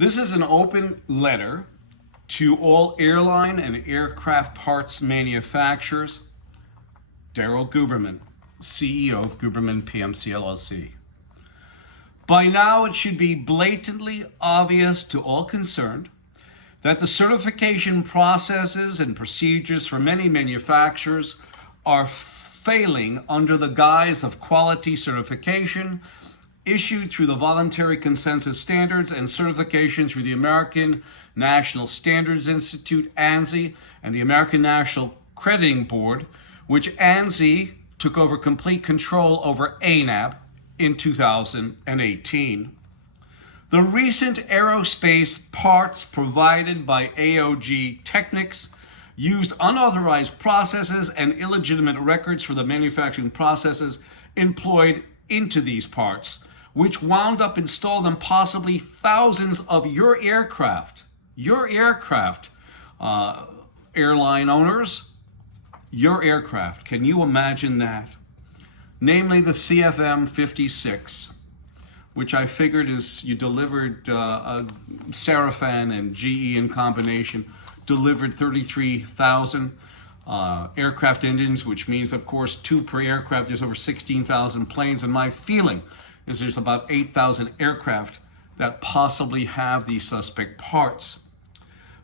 This is an open letter to all airline and aircraft parts manufacturers. Daryl Guberman, CEO of Guberman PMC LLC. By now, it should be blatantly obvious to all concerned that the certification processes and procedures for many manufacturers are failing under the guise of quality certification issued through the Voluntary Consensus Standards and certification through the American National Standards Institute, ANSI, and the American National Crediting Board, which ANSI took over complete control over ANAB in 2018. The recent aerospace parts provided by AOG Technics used unauthorized processes and illegitimate records for the manufacturing processes employed into these parts, which wound up installed in possibly thousands of your aircraft, airline owners, your aircraft. Can you imagine that? Namely the CFM56, which I figured is, you delivered Sarafan and GE in combination, delivered 33,000 aircraft engines, which means, of course, 2 per aircraft. There's over 16,000 planes, and my feeling is there's about 8,000 aircraft that possibly have these suspect parts.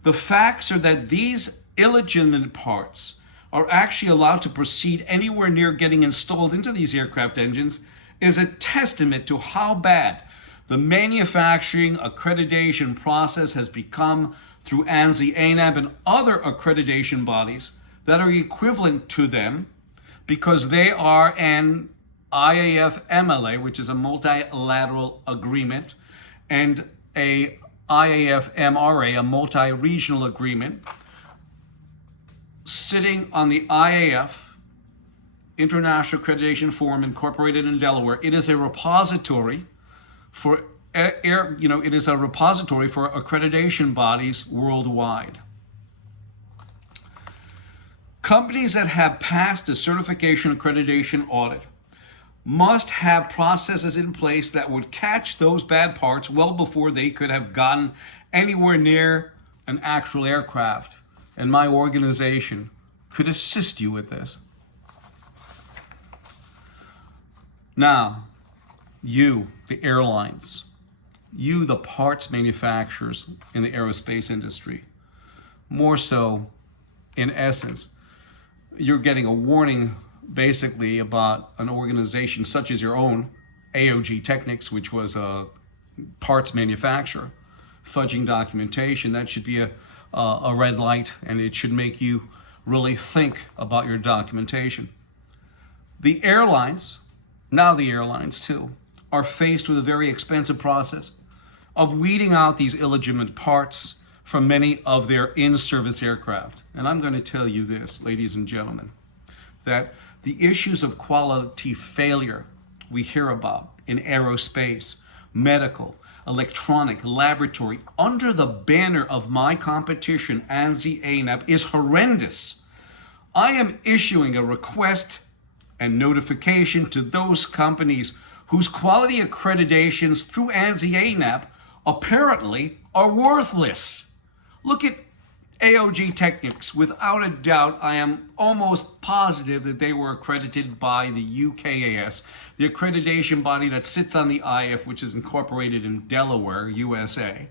The facts are that these illegitimate parts are actually allowed to proceed anywhere near getting installed into these aircraft engines is a testament to how bad the manufacturing accreditation process has become through ANSI-ANAB and other accreditation bodies that are equivalent to them, because they are an IAF MLA, which is a multilateral agreement, and a IAF MRA, a multi-regional agreement, sitting on the IAF, International Accreditation Forum, incorporated in Delaware. It is a repository for it is a repository for accreditation bodies worldwide. Companies that have passed a certification accreditation audit must have processes in place that would catch those bad parts well before they could have gotten anywhere near an actual aircraft. And my organization could assist you with this. Now, you, the airlines, you, the parts manufacturers in the aerospace industry, more so, in essence, you're getting a warning basically about an organization such as your own, AOG Technics, which was a parts manufacturer, fudging documentation. That should be a red light, and it should make you really think about your documentation. The airlines, now the airlines too, are faced with a very expensive process of weeding out these illegitimate parts from many of their in-service aircraft. And I'm going to tell you this, ladies and gentlemen, that the issues of quality failure we hear about in aerospace, medical, electronic, laboratory, under the banner of my competition, ANSI-ANAB, is horrendous. I am issuing a request and notification to those companies whose quality accreditations through ANSI-ANAB apparently are worthless. Look at AOG Technics. Without a doubt, I am almost positive that they were accredited by the UKAS, the accreditation body that sits on the IAF, which is incorporated in Delaware, USA.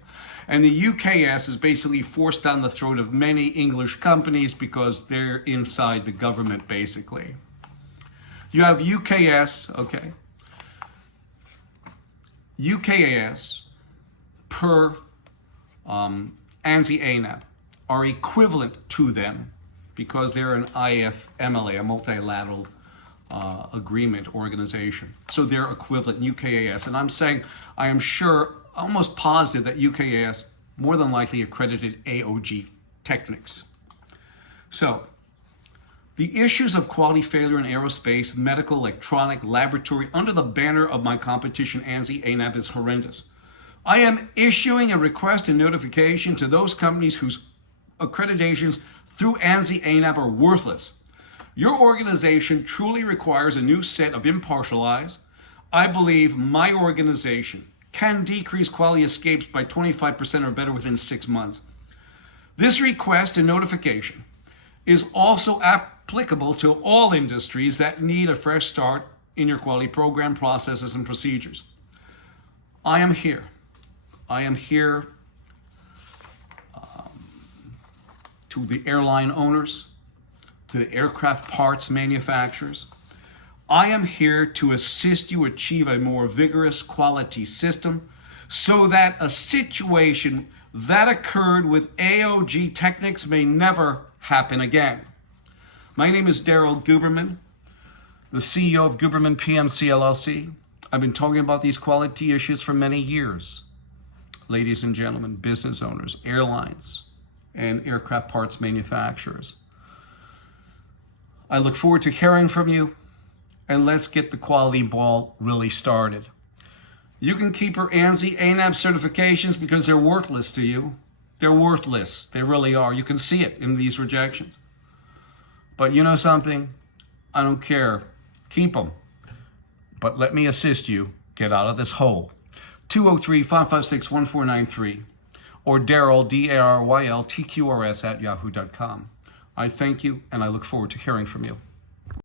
And the UKAS is basically forced down the throat of many English companies because they're inside the government, basically. You have UKAS, okay. UKAS per ANSI-ANAB are equivalent to them because they're an IF MLA, a multilateral agreement organization. So they're equivalent, UKAS. And I'm saying, I am sure, almost positive that UKAS more than likely accredited AOG Technics. So the issues of quality failure in aerospace, medical, electronic, laboratory, under the banner of my competition, ANSI-ANAB, is horrendous. I am issuing a request and notification to those companies whose accreditations through ANSI-ANAB are worthless. Your organization truly requires a new set of impartial eyes. I believe my organization can decrease quality escapes by 25% or better within 6 months. This request and notification is also applicable to all industries that need a fresh start in your quality program, processes, and procedures. I am here. I am here to the airline owners, to the aircraft parts manufacturers. I am here to assist you achieve a more vigorous quality system so that a situation that occurred with AOG Technics may never happen again. My name is Daryl Guberman, the CEO of Guberman PMC LLC. I've been talking about these quality issues for many years. Ladies and gentlemen, business owners, airlines, and aircraft parts manufacturers. I look forward to hearing from you, and let's get the quality ball really started. You can keep your ANSI-ANAB certifications because they're worthless to you. They're worthless. They really are. You can see it in these rejections. But you know something? I don't care. Keep them. But let me assist you get out of this hole. 203-556-1493 or Daryl, DARYL, TQRS @yahoo.com. I thank you, and I look forward to hearing from you.